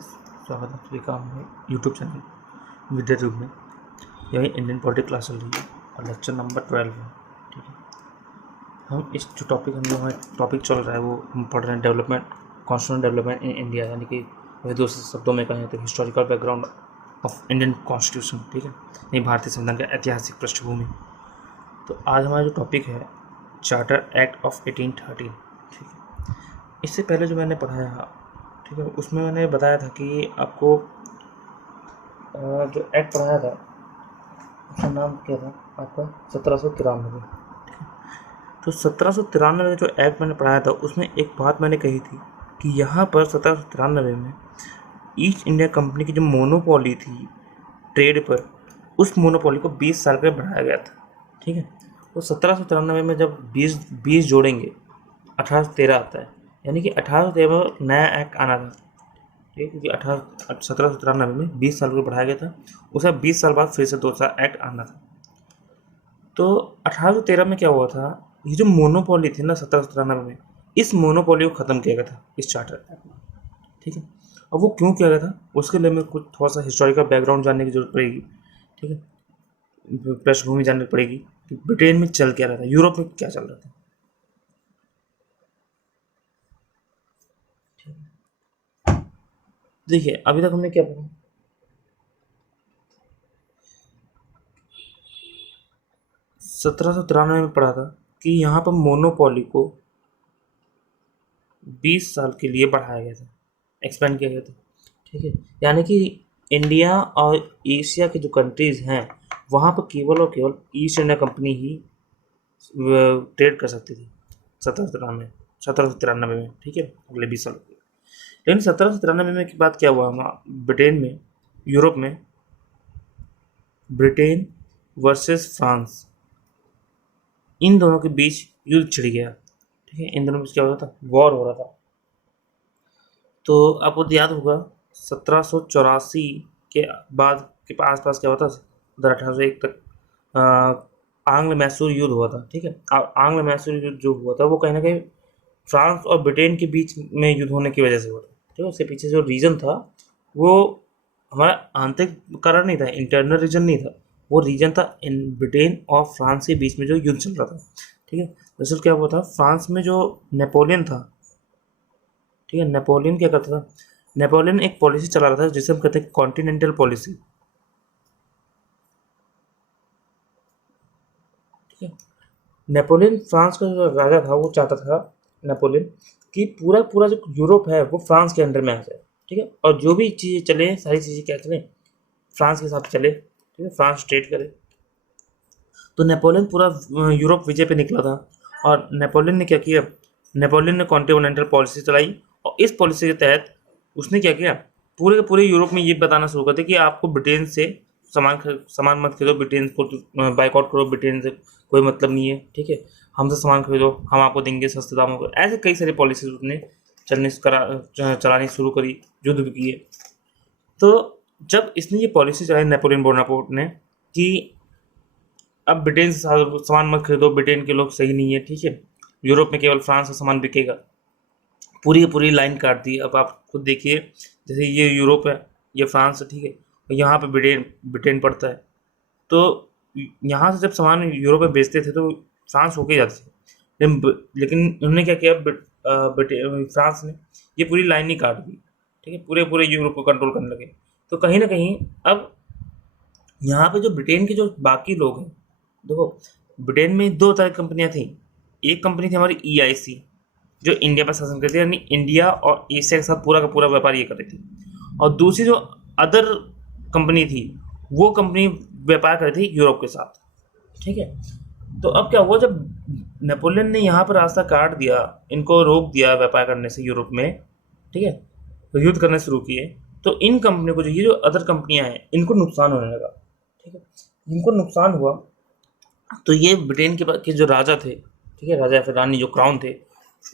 स्वागत है सभी का हमारे यूट्यूब चैनल विद्या ट्यूब में। यही इंडियन पॉलिटिक्स क्लास चल रही है और लेक्चर नंबर 12 है। ठीक है, हम इस जो टॉपिक टॉपिक चल रहा है वो हम पढ़ रहे हैं development, constitutional development in India, यानी कि वही दूसरे शब्दों में कहें तो historical background of Indian constitution. ठीक है, नहीं भारतीय संविधान का ऐतिहासिक पृष्ठभूमि। तो आज हमारा जो टॉपिक है चार्टर एक्ट ऑफ 1813। ठीक है, इससे पहले जो मैंने पढ़ाया, ठीक है, उसमें मैंने बताया था कि आपको जो एक्ट पढ़ाया था उसका नाम क्या था आपका 1793। तो 1793 में जो एक्ट मैंने पढ़ाया था उसमें एक बात मैंने कही थी कि यहाँ पर 1793 में ईस्ट इंडिया कंपनी की जो मोनोपोली थी ट्रेड पर, उस मोनोपोली को 20 साल के लिए बढ़ाया गया था। ठीक है, तो 1793 में जब 20 जोड़ेंगे 1813 आता है, यानी कि 1813 में नया एक्ट आना था। ठीक है, क्योंकि 1793 में 20 साल को बढ़ाया गया था, उसका 20 साल बाद फिर से दूसरा एक्ट आना था। तो 1813 में क्या हुआ था, ये जो मोनोपोली थी ना 1793 में, इस मोनोपोली को ख़त्म किया गया था इस चार्टर एक्ट में। ठीक है, अब वो क्यों किया गया था उसके लिए मेरे को थोड़ा सा हिस्टोरिकल बैकग्राउंड जानने की जरूरत पड़ेगी। ठीक है, पृष्ठभूमि जाननी पड़ेगी कि ब्रिटेन में चल क्या रहा था, यूरोप में क्या चल रहा था। देखिए अभी तक हमने क्या पढ़ा, 1793 में पढ़ा था कि यहाँ पर मोनोपोली को 20 साल के लिए बढ़ाया गया था, एक्सपेंड किया गया था। ठीक है, यानी कि इंडिया और एशिया के जो कंट्रीज़ हैं वहाँ पर केवल और केवल ईस्ट इंडिया कंपनी ही ट्रेड कर सकती थी 1793 में। ठीक है, अगले 20 साल के लिए। लेकिन 1793 में की बात क्या हुआ, ब्रिटेन में, यूरोप में ब्रिटेन वर्सेस फ्रांस, इन दोनों के बीच युद्ध छिड़ गया। ठीक है, इन दोनों के बीच क्या हो रहा था, वॉर हो रहा था। तो आपको याद होगा 1784 के बाद के आसपास क्या हुआ था, 1801 तक आंग्ल मैसूर युद्ध हुआ था। ठीक है, आंग्ल मैसूर युद्ध जो हुआ था वो कहीं ना कहीं फ्रांस और ब्रिटेन के बीच में युद्ध होने की वजह से हुआ था। ठीक है, उसके पीछे जो रीज़न था वो हमारा आंतरिक कारण नहीं था, इंटरनल रीजन नहीं था, वो रीजन था इन ब्रिटेन और फ्रांस के बीच में जो युद्ध चल रहा था। ठीक है, दरअसल क्या हुआ था, फ्रांस में जो नेपोलियन था, ठीक है, नेपोलियन क्या करता था, नेपोलियन एक पॉलिसी चला रहा था जिसे हम कहते हैं कॉन्टिनेंटल पॉलिसी। ठीक है, नेपोलियन फ्रांस का जो राजा था वो चाहता था, नेपोलियन, कि पूरा पूरा जो यूरोप है वो फ्रांस के अंडर में आ जाए। ठीक है, और जो भी चीज़ें चले, सारी चीज़ें क्या चले, फ्रांस के हिसाब से चले। ठीक है, फ्रांस ट्रेड करे। तो नेपोलियन पूरा यूरोप विजय पे निकला था, और नेपोलियन ने क्या किया, नेपोलियन ने कॉन्टिनेंटल पॉलिसी चलाई, और इस पॉलिसी के तहत उसने क्या किया, पूरे के पूरे यूरोप में ये बताना शुरू कर दिया कि आपको ब्रिटेन से सामान मत खरीदो, ब्रिटेन को बाइकआउट करो, ब्रिटेन से कोई मतलब नहीं है। ठीक है, हमसे सामान खरीदो, हम आपको देंगे सस्ते दामों पर। ऐसे कई सारी पॉलिसीज उसने चलानी शुरू करी, युद्ध भी किए। तो जब इसने ये पॉलिसी चलाई नेपोलियन बोनापार्ट ने कि अब ब्रिटेन से सामान मत खरीदो, ब्रिटेन के लोग सही नहीं है, ठीक है, यूरोप में केवल फ्रांस का सामान बिकेगा, पूरी की पूरी लाइन काट दी। अब आप खुद देखिए, जैसे ये यूरोप है, ये फ्रांस है, ठीक है, और यहाँ पे ब्रिटेन ब्रिटेन पड़ता है। तो यहाँ से जब सामान यूरोप में बेचते थे तो फ्रांस होके जाते थे, लेकिन उन्होंने क्या किया, फ्रांस ने ये पूरी लाइन ही काट दी। ठीक है, पूरे पूरे यूरोप को कंट्रोल करने लगे। तो कहीं ना कहीं अब यहाँ पे जो ब्रिटेन के जो बाकी लोग हैं, देखो ब्रिटेन में दो तरह की कंपनियाँ थी। एक कंपनी थी हमारी EIC, जो इंडिया पर शासन करती थी, यानी इंडिया और एशिया के साथ पूरा का पूरा व्यापार ये कर रही थी। और दूसरी जो अदर कंपनी थी, वो कंपनी व्यापार कर रही थी यूरोप के साथ। ठीक है, तो अब क्या हुआ, जब नेपोलियन ने यहाँ पर रास्ता काट दिया, इनको रोक दिया व्यापार करने से यूरोप में, ठीक है, तो युद्ध करने शुरू किए, तो इन कंपनियों को, जो ये जो अदर कंपनियां हैं, इनको नुकसान होने लगा। ठीक है, इनको नुकसान हुआ तो ये ब्रिटेन के जो राजा थे, ठीक है, राजा या फिर रानी जो क्राउन थे,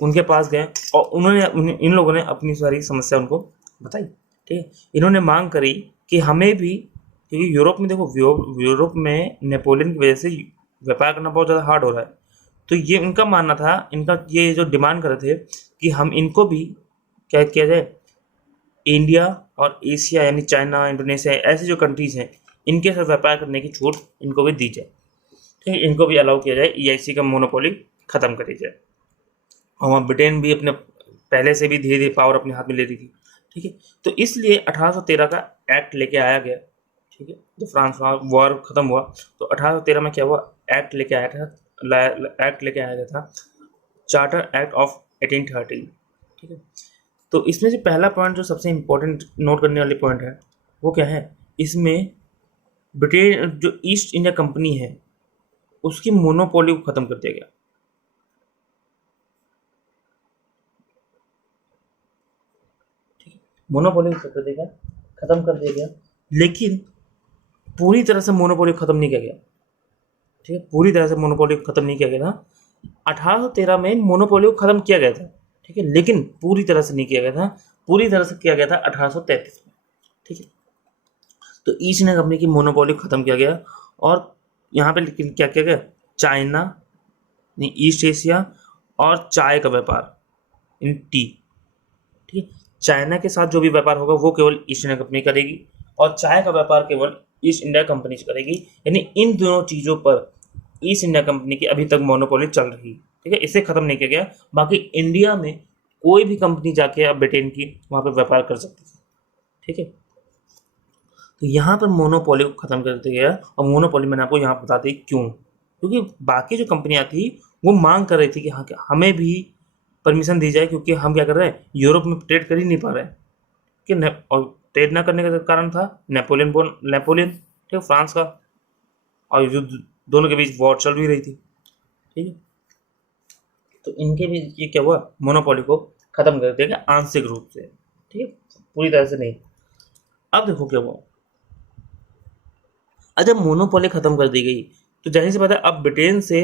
उनके पास गए और उन्होंने इन लोगों ने अपनी सारी समस्या उनको बताई। ठीक है, इन्होंने मांग करी कि हमें भी, क्योंकि यूरोप में देखो, यूरोप में नेपोलियन की वजह से व्यापार करना बहुत ज़्यादा हार्ड हो रहा है। तो ये इनका मानना था, इनका ये जो डिमांड कर रहे थे कि हम इनको भी क्या किया जाए, इंडिया और एशिया यानी चाइना, इंडोनेशिया, ऐसे जो कंट्रीज हैं इनके साथ व्यापार करने की छूट इनको भी दी जाए। ठीक है, इनको भी अलाउ किया जाए, EIC का मोनोपोली खत्म करी जाए। और वहाँ ब्रिटेन भी अपने पहले से भी धीरे धीरे पावर अपने हाथ में ले रही थी। ठीक है, तो इसलिए 1813 का एक्ट लेके आया गया। ठीक है, जब फ्रांस वॉर खत्म हुआ तो 1813 में क्या हुआ, एक्ट लेके आया था, एक्ट लेके आया गया था, चार्टर एक्ट ऑफ 1813। ठीक है, तो इसमें से पहला पॉइंट जो सबसे इम्पोर्टेंट नोट करने वाली पॉइंट है वो क्या है, इसमें ब्रिटेन जो ईस्ट इंडिया कंपनी है उसकी मोनोपोली को खत्म कर दिया गया। ठीक है, मोनोपोली को खत्म कर दिया गया, लेकिन पूरी तरह से मोनोपोली खत्म नहीं किया गया। ठीक है, पूरी तरह से मोनोपोली को खत्म नहीं किया गया था। 1813 में मोनोपोली को खत्म किया गया था। ठीक है, लेकिन पूरी तरह से नहीं किया गया था, पूरी तरह से किया गया था 1833 में। ठीक है, तो ईस्ट इंडिया कंपनी की मोनोपोली को खत्म किया गया। और यहाँ पे लेकिन क्या किया गया, चाइना, ईस्ट एशिया और चाय का व्यापार इन टी। ठीक है, चाइना के साथ जो भी व्यापार होगा वो केवल ईस्ट इंडिया कंपनी करेगी और चाय का व्यापार केवल ईस्ट इंडिया कंपनी से करेगी। यानी इन दोनों चीज़ों पर ईस्ट इंडिया कंपनी की अभी तक मोनोपोली चल रही। ठीक है, इसे खत्म नहीं किया गया। बाकी इंडिया में कोई भी कंपनी जाके अब ब्रिटेन की वहाँ पर व्यापार कर सकती है। ठीक है, तो यहाँ पर मोनोपोली को खत्म कर दिया गया। और मोनोपोली मैंने आपको यहाँ बता दी क्यों, क्योंकि बाकी जो कंपनियाँ थी वो मांग कर रही थी कि हाँ हमें भी परमिशन दी जाए, क्योंकि हम क्या कर रहे हैं, यूरोप में ट्रेड कर ही नहीं पा रहे हैं। कि और ट्रेड ना करने का कारण था नेपोलियन, ठीक है, फ्रांस का, और युद्ध दोनों के बीच वॉर चल भी रही थी। ठीक है, तो इनके भी ये क्या हुआ, मोनोपोली को खत्म कर दिया गया आंशिक रूप से। ठीक है, पूरी तरह से नहीं। अब देखो क्या हुआ, जब मोनोपोली खत्म कर दी गई तो जाहिर सी बात है अब ब्रिटेन से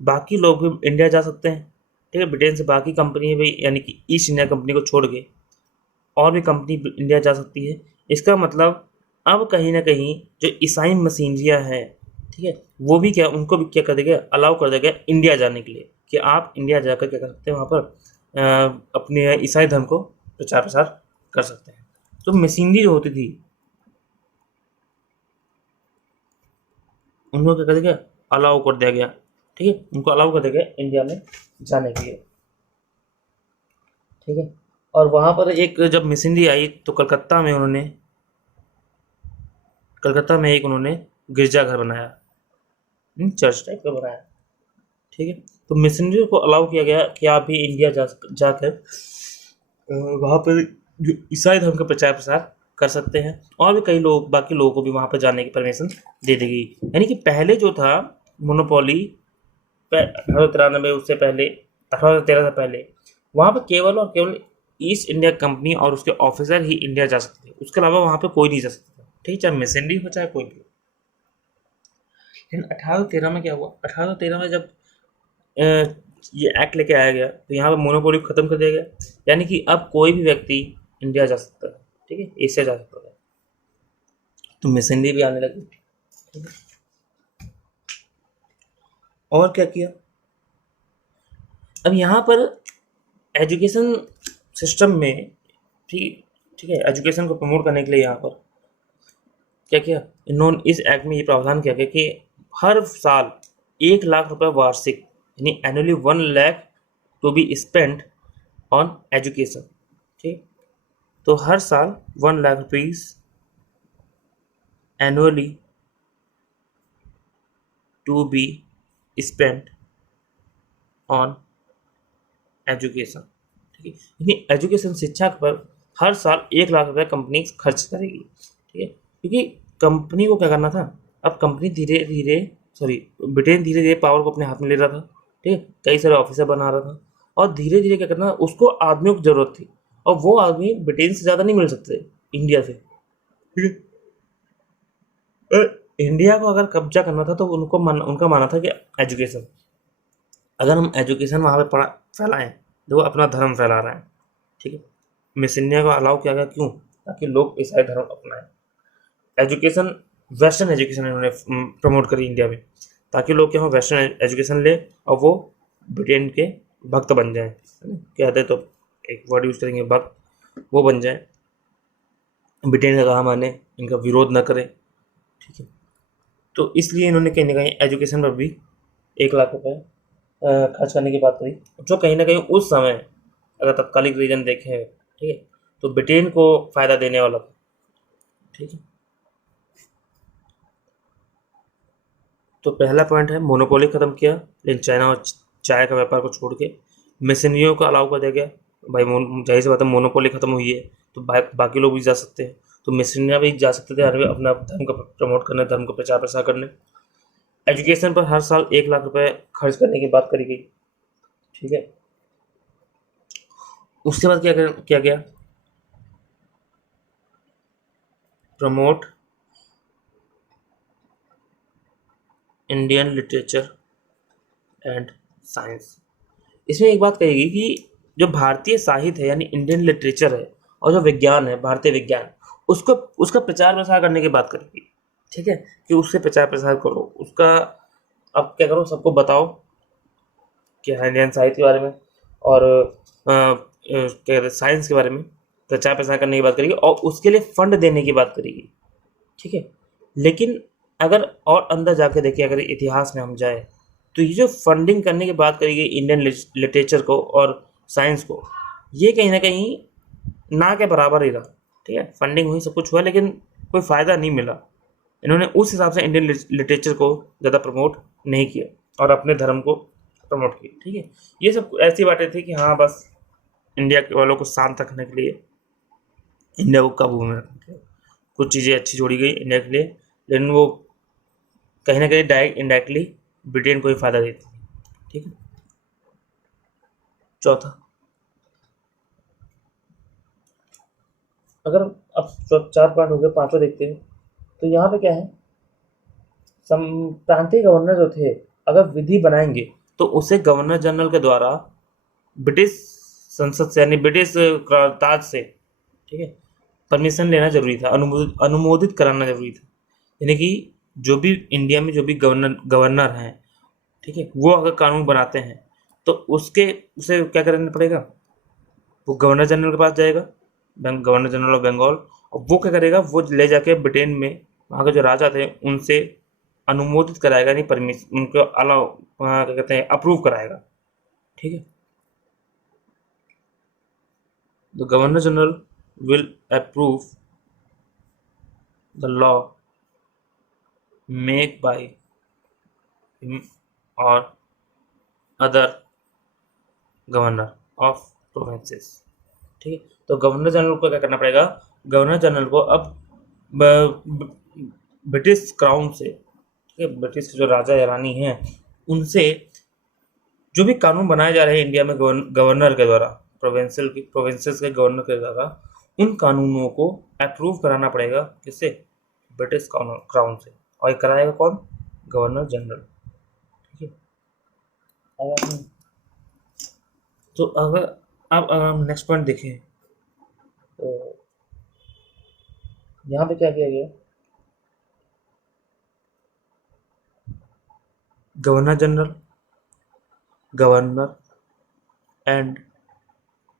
बाकी लोग भी इंडिया जा सकते हैं। ठीक है, ब्रिटेन से बाकी कंपनी भी यानी कि ईस्ट इंडिया कंपनी को छोड़ के और भी कंपनी इंडिया जा सकती है। इसका मतलब अब कहीं ना कहीं जो ईसाई मशीनरियाँ हैं, ठीक है, वो भी क्या, उनको भी क्या कर देगा, अलाउ कर देगा इंडिया जाने के लिए, कि आप इंडिया जाकर क्या कर सकते हैं, वहाँ पर अपने ईसाई धर्म को प्रचार प्रसार कर सकते हैं। तो मशीनरी जो होती थी उनको क्या कर दिया, अलाउ कर दिया गया। ठीक है, उनको अलाउ कर दिया गया इंडिया में जाने के लिए। ठीक है, और वहाँ पर एक जब मशीनरी आई तो कलकत्ता में एक उन्होंने गिरजाघर बनाया, चर्च टाइप का बनाया। ठीक है, तो मशीनरी को अलाउ किया गया कि आप भी इंडिया जाकर वहाँ पर जो ईसाई धर्म का प्रचार प्रसार कर सकते हैं। और भी कई लोग, बाकी लोगों को भी वहाँ पर जाने की परमिशन दे दी गई। यानी कि पहले जो था मोनोपोली 1893, उससे पहले 1813 से पहले वहाँ पर केवल और केवल ईस्ट इंडिया कंपनी और उसके ऑफिसर ही इंडिया जा सकते थे, उसके अलावा वहाँ पे कोई नहीं जा सकता था। ठीक है, चाहे मशीनरी हो चाहे कोई भी हो। लेकिन 1813 में क्या हुआ, 1813 में जब ये एक्ट लेके आया गया तो यहाँ पे मोनोपोली को खत्म कर दिया गया। यानी कि अब कोई भी व्यक्ति इंडिया जा सकता है। ठीक है, एशिया जा सकता है, तो मशीनरी भी आने लगी। ठीक है, और क्या किया, अब यहाँ पर एजुकेशन सिस्टम में, ठीक है, एजुकेशन को प्रमोट करने के लिए यहाँ पर क्या किया इन्होंने, इस एक्ट में ये प्रावधान किया गया कि हर साल 1 लाख रुपए वार्षिक, यानी annually 1 lakh to be spent on education. ठीक, तो हर साल 1 lakh rupees annually to be spent on education. ठीक है, यानी एजुकेशन, शिक्षा पर हर साल 1 लाख रुपए कंपनी खर्च करेगी। ठीक है, क्योंकि कंपनी को क्या करना था, अब कंपनी ब्रिटेन धीरे धीरे पावर को अपने हाथ में ले रहा था। ठीक है, कई सारे ऑफिसर बना रहा था और धीरे धीरे क्या करना, उसको आदमियों की जरूरत थी और वो आदमी ब्रिटेन से ज़्यादा नहीं मिल सकते, इंडिया से। ठीक है, इंडिया को अगर कब्जा करना था तो उनका मानना था कि एजुकेशन, अगर हम एजुकेशन वहाँ पे फैलाएं, जो अपना धर्म फैला रहे हैं। ठीक है, मिशनिया को अलाउ किया गया, क्यों, ताकि लोग ईसाई धर्म अपनाएं। एजुकेशन, वेस्टर्न एजुकेशन इन्होंने प्रमोट करी इंडिया में, ताकि लोग क्या हो, वेस्टर्न एजुकेशन ले और वो ब्रिटेन के भक्त बन जाएं। कहते तो एक वर्ड यूज करेंगे, भक्त, वो बन जाए। ब्रिटेन का कहा माने, इनका विरोध न करें, ठीक है। तो इसलिए इन्होंने कहीं ना कहीं एजुकेशन पर भी 1 लाख रुपए खर्च करने की बात करी, जो कहीं ना कहीं उस समय अगर तत्कालिक रीजन देखें, ठीक है, तो ब्रिटेन को फायदा देने वाला था, ठीक है। तो पहला पॉइंट है मोनोपोली खत्म किया, लेकिन चाइना और चाय का व्यापार को छोड़ के मशीनरियों को अलाउ कर दिया गया। भाई जाहिर सी बात है, मोनोपोली खत्म हुई है तो बाकी लोग भी जा सकते हैं, तो मिशनरियाँ भी जा सकते थे अपना धर्म का प्रमोट करने, धर्म का प्रचार प्रसार करने। एजुकेशन पर हर साल 1 लाख रुपए खर्च करने की बात करी गई, ठीक है। उसके बाद क्या गया, promote Indian literature and science. इसमें एक बात कहेगी कि जो भारतीय साहित्य है यानी इंडियन लिटरेचर है, और जो विज्ञान है भारतीय विज्ञान, उसको उसका प्रचार प्रसार करने की बात करेगी, ठीक है, कि उससे प्रचार प्रसार करो उसका। अब क्या करो, सबको बताओ कि हाँ इंडियन साहित्य के बारे में और क्या कहते हैं साइंस के बारे में प्रचार प्रसार करने की बात करेगी, और उसके लिए फंड देने की बात करेगी, ठीक है। लेकिन अगर और अंदर जाकर देखिए, अगर इतिहास में हम जाए, तो ये जो फंडिंग करने की बात करी गई इंडियन लिटरेचर को और साइंस को, ये कहीं ना कहीं ना के बराबर ही रहा, ठीक है। फंडिंग हुई, सब कुछ हुआ, लेकिन कोई फ़ायदा नहीं मिला। इन्होंने उस हिसाब से इंडियन लिटरेचर को ज़्यादा प्रमोट नहीं किया और अपने धर्म को प्रमोट किया, ठीक है। ये सब ऐसी बातें थी कि हाँ बस इंडिया के वालों को शांत रखने के लिए, इंडिया को काबू में रखने के लिए कुछ चीज़ें अच्छी जोड़ी गई इंडिया के लिए, लेकिन वो कहीं ना कहीं डायरेक्ट इनडायरेक्टली ब्रिटेन को ही फायदा देती है, ठीक है। चौथा, अगर अब 4 पॉइंट हो गए, पांचवा देखते हैं। तो यहाँ पे क्या है, प्रांतीय गवर्नर जो थे अगर विधि बनाएंगे तो उसे गवर्नर जनरल के द्वारा ब्रिटिश संसद से यानी ब्रिटिश ताज से, ठीक है, परमिशन लेना जरूरी था, अनुमोदित कराना जरूरी था। यानी कि जो भी इंडिया में जो भी गवर्नर हैं, ठीक है, वो अगर कानून बनाते हैं तो उसे क्या करना पड़ेगा, वो गवर्नर जनरल के पास जाएगा, गवर्नर जनरल ऑफ बंगाल, और वो क्या करेगा, वो ले जाके ब्रिटेन में वहाँ के जो राजा थे उनसे अनुमोदित कराएगा, नहीं परमिशन उनको अलाउ क्या कहते हैं अप्रूव कराएगा, ठीक है। The governor general will approve the law make by him और अदर गवर्नर ऑफ प्रोविंसेस, ठीक है। तो गवर्नर जनरल को क्या करना पड़ेगा, गवर्नर जनरल को अब ब्रिटिश क्राउन से, ठीक है, ब्रिटिश जो राजा या रानी हैं उनसे जो भी कानून बनाए जा रहे हैं इंडिया में गवर्नर के द्वारा, प्रोविंसेस के गवर्नर के द्वारा, उन कानूनों को अप्रूव कराना पड़ेगा, किससे, ब्रिटिश क्राउन से, और ये कराएगा कौन, गवर्नर जनरल, ठीक है। तो अगर हम नेक्स्ट पॉइंट देखें तो यहाँ पे क्या किया गया, governor general, governor and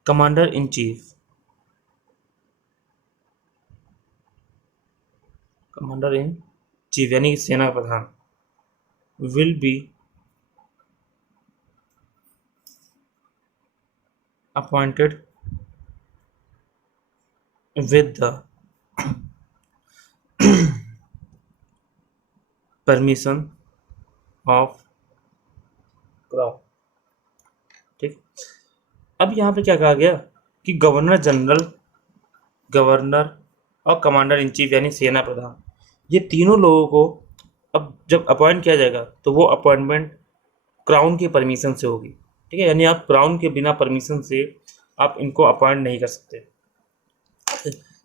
commander in chief, commander in chief यानी कि सेना प्रधान, will be appointed with the permission of crown, ठीक। अब यहाँ पे क्या कहा गया कि गवर्नर जनरल, गवर्नर और कमांडर इन चीफ यानी सेना प्रधान, ये तीनों लोगों को अब जब अपॉइंट किया जाएगा तो वो अपॉइंटमेंट क्राउन की परमिशन से होगी, ठीक है। यानी आप क्राउन के बिना परमिशन से आप इनको अपॉइंट नहीं कर सकते,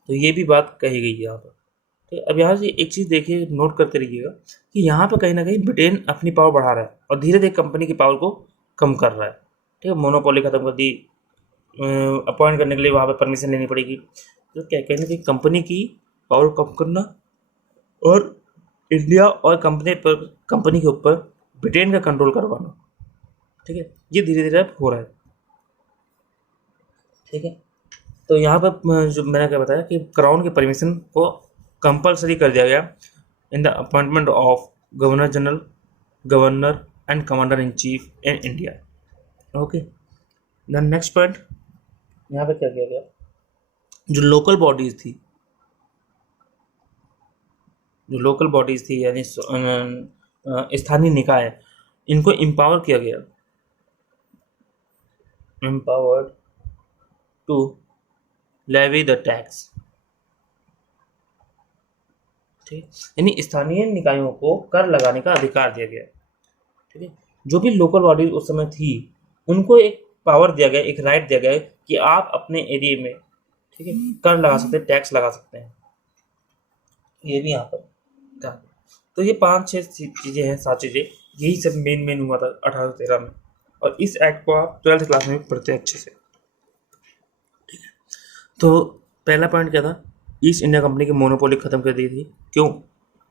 तो ये भी बात कही गई है यहाँ पर। तो अब यहाँ से एक चीज़ देखिए, नोट करते रहिएगा कि यहाँ पर कहीं ना कहीं ब्रिटेन अपनी पावर बढ़ा रहा है और धीरे धीरे कंपनी की पावर को कम कर रहा है, ठीक है। मोनोपोली खत्म कर दी, अपॉइंट करने के लिए वहाँ पर परमिशन लेनी पड़ेगी, तो क्या कहने की कंपनी की पावर कम करना और इंडिया और कंपनी के ऊपर ब्रिटेन का कंट्रोल करवाना, ठीक है, ये धीरे धीरे हो रहा है, ठीक है। तो यहाँ पर जो मैंने क्या बताया कि क्राउन के परमिशन को कंपलसरी कर दिया गया in the appointment of governor general, governor and commander in chief in India. Okay, then next point यहाँ पे क्या किया गया, जो लोकल बॉडीज थी, यानी स्थानीय निकाय, इनको एम्पावर किया गया, empowered to levy the tax. ठीक, यानी स्थानीय निकायों को कर लगाने का अधिकार दिया गया। ठीक है, जो भी लोकल बॉडी उस समय थी उनको एक पावर दिया गया, एक राइट दिया गया कि आप अपने एरिया में, ठीक है, कर लगा सकते हैं, टैक्स लगा सकते हैं। ये भी यहाँ पर था। तो ये 5-6 चीजें हैं, 7 चीजें, यही सब मेन हुआ था 1813 में। और इस एक्ट को आप 12th क्लास में भी पढ़ते हैं अच्छे से। ठीक है, तो पहला पॉइंट क्या था, ईस्ट इंडिया कंपनी की मोनोपोली खत्म कर दी थी। क्यों?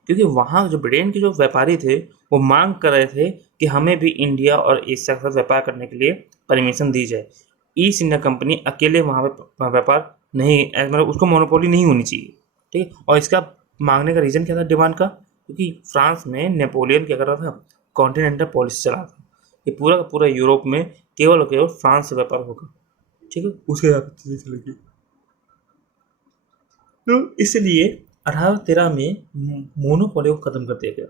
क्योंकि वहाँ जो ब्रिटेन के जो व्यापारी थे वो मांग कर रहे थे कि हमें भी इंडिया और एशिया के साथ व्यापार करने के लिए परमिशन दी जाए। ईस्ट इंडिया कंपनी अकेले वहाँ पे व्यापार नहीं, मतलब उसको मोनोपोली नहीं होनी चाहिए। ठीक है, और इसका मांगने का रीज़न क्या था डिमांड का, क्योंकि फ्रांस में नेपोलियन क्या कर रहा था, कॉन्टिनेंटल पॉलिसी चला था कि पूरा का पूरा यूरोप में केवल और केवल फ्रांस से व्यापार होगा। ठीक है, उसके हिसाब से चीज़ें चलेगी। तो इसलिए 1813 में मोनोपोली को खत्म कर दिया गया।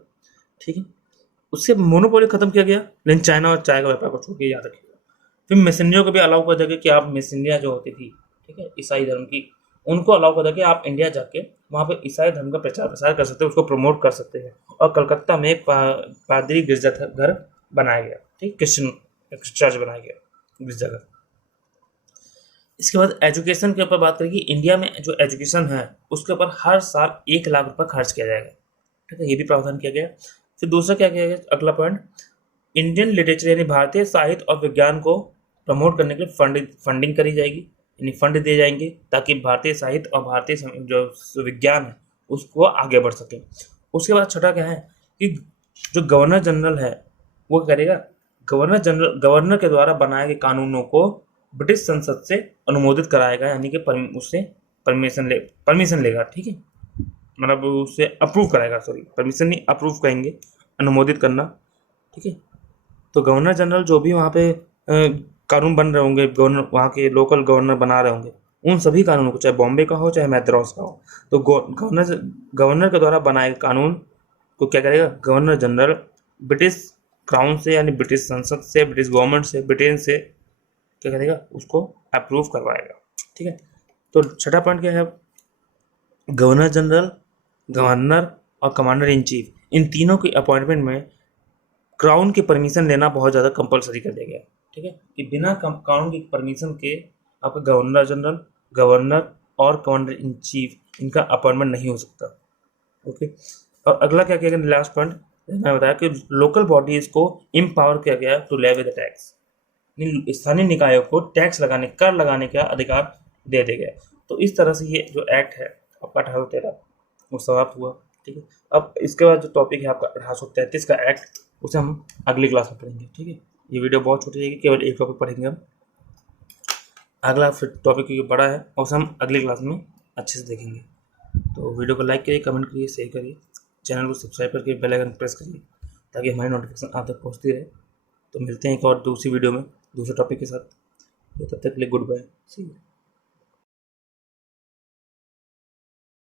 ठीक है, उससे मोनोपोली खत्म किया गया, लेकिन चाइना और चाय का व्यापार को छोड़ के याद रखिएगा। फिर मैसेंजर को भी अलाउ कर दिया गया कि आप मैसेंजर जो होती थी, ठीक है, ईसाई धर्म की, उनको अलाउ कर दिया कि आप इंडिया जाके वहाँ पे ईसाई धर्म का प्रचार प्रसार कर सकते हैं, उसको प्रमोट कर सकते हैं। और कलकत्ता में एक पादरी गिरजाघर बनाया गया, ठीक, क्रिश्चियन चर्च बनाया गया, गिरजाघर। इसके बाद एजुकेशन के ऊपर बात करेंगे। इंडिया में जो एजुकेशन है उसके ऊपर हर साल 1 लाख रुपए खर्च किया जाएगा। ठीक है, ये भी प्रावधान किया गया। फिर दूसरा क्या किया गया, अगला पॉइंट, इंडियन लिटरेचर यानी भारतीय साहित्य और विज्ञान को प्रमोट करने के लिए फंडिंग करी जाएगी, यानी फंड दिए जाएंगे ताकि भारतीय साहित्य और भारतीय जो विज्ञान है उसको आगे बढ़ सके। उसके बाद छठा क्या है कि जो गवर्नर जनरल है वो करेगा, गवर्नर के द्वारा बनाए गए कानूनों को ब्रिटिश संसद से अनुमोदित कराएगा, यानी कि उससे परमिशन लेगा। ठीक है, मतलब उससे अप्रूव कराएगा, सॉरी परमिशन नहीं, अप्रूव कहेंगे, अनुमोदित करना। ठीक है, तो गवर्नर जनरल जो भी वहाँ पे कानून बन रहे होंगे, गवर्नर वहाँ के लोकल गवर्नर बना रहे होंगे, उन सभी कानूनों को, चाहे बॉम्बे का हो चाहे मैद्रास का हो, तो गवर्नर के द्वारा बनाए गए कानून को क्या करेगा, गवर्नर जनरल ब्रिटिश क्राउन से, यानी ब्रिटिश संसद से, ब्रिटिश गवर्नमेंट से, ब्रिटेन से क्या करेगा, उसको अप्रूव करवाएगा। ठीक है, तो छठा पॉइंट क्या है, गवर्नर जनरल, गवर्नर और कमांडर इन चीफ, इन तीनों की अपॉइंटमेंट में क्राउन की परमिशन लेना बहुत ज़्यादा कंपलसरी कर दिया गया। ठीक है, कि बिना क्राउन की परमिशन के आपका गवर्नर जनरल, गवर्नर और कमांडर इन चीफ इनका अपॉइंटमेंट नहीं हो सकता। ओके, और अगला क्या किया गया, लास्ट पॉइंट मैंने बताया कि लोकल बॉडीज को एम्पावर किया गया टू लेवी द टैक्स, स्थानीय निकायों को टैक्स लगाने, कर लगाने का अधिकार दे दिया गया। तो इस तरह से ये जो एक्ट है आपका 1813 वो समाप्त हुआ। ठीक है, अब इसके बाद जो टॉपिक है आपका 1833 का एक्ट, उसे हम अगली क्लास में पढ़ेंगे। ठीक है, ये वीडियो बहुत छोटी रहेगी, केवल एक टॉपिक पढ़ेंगे हम। अगला फिर टॉपिक क्योंकि बड़ा है और उसे हम अगली क्लास में अच्छे से देखेंगे। तो वीडियो को लाइक करिए, कमेंट करिए, शेयर करिए, चैनल को सब्सक्राइब करके बेल आइकन प्रेस करिए ताकि हमारी नोटिफिकेशन आप तक पहुँचती रहे। तो मिलते हैं एक और दूसरी वीडियो में दूसरे टॉपिक के साथ। तो तब तक के लिए गुड बाय, सी यू।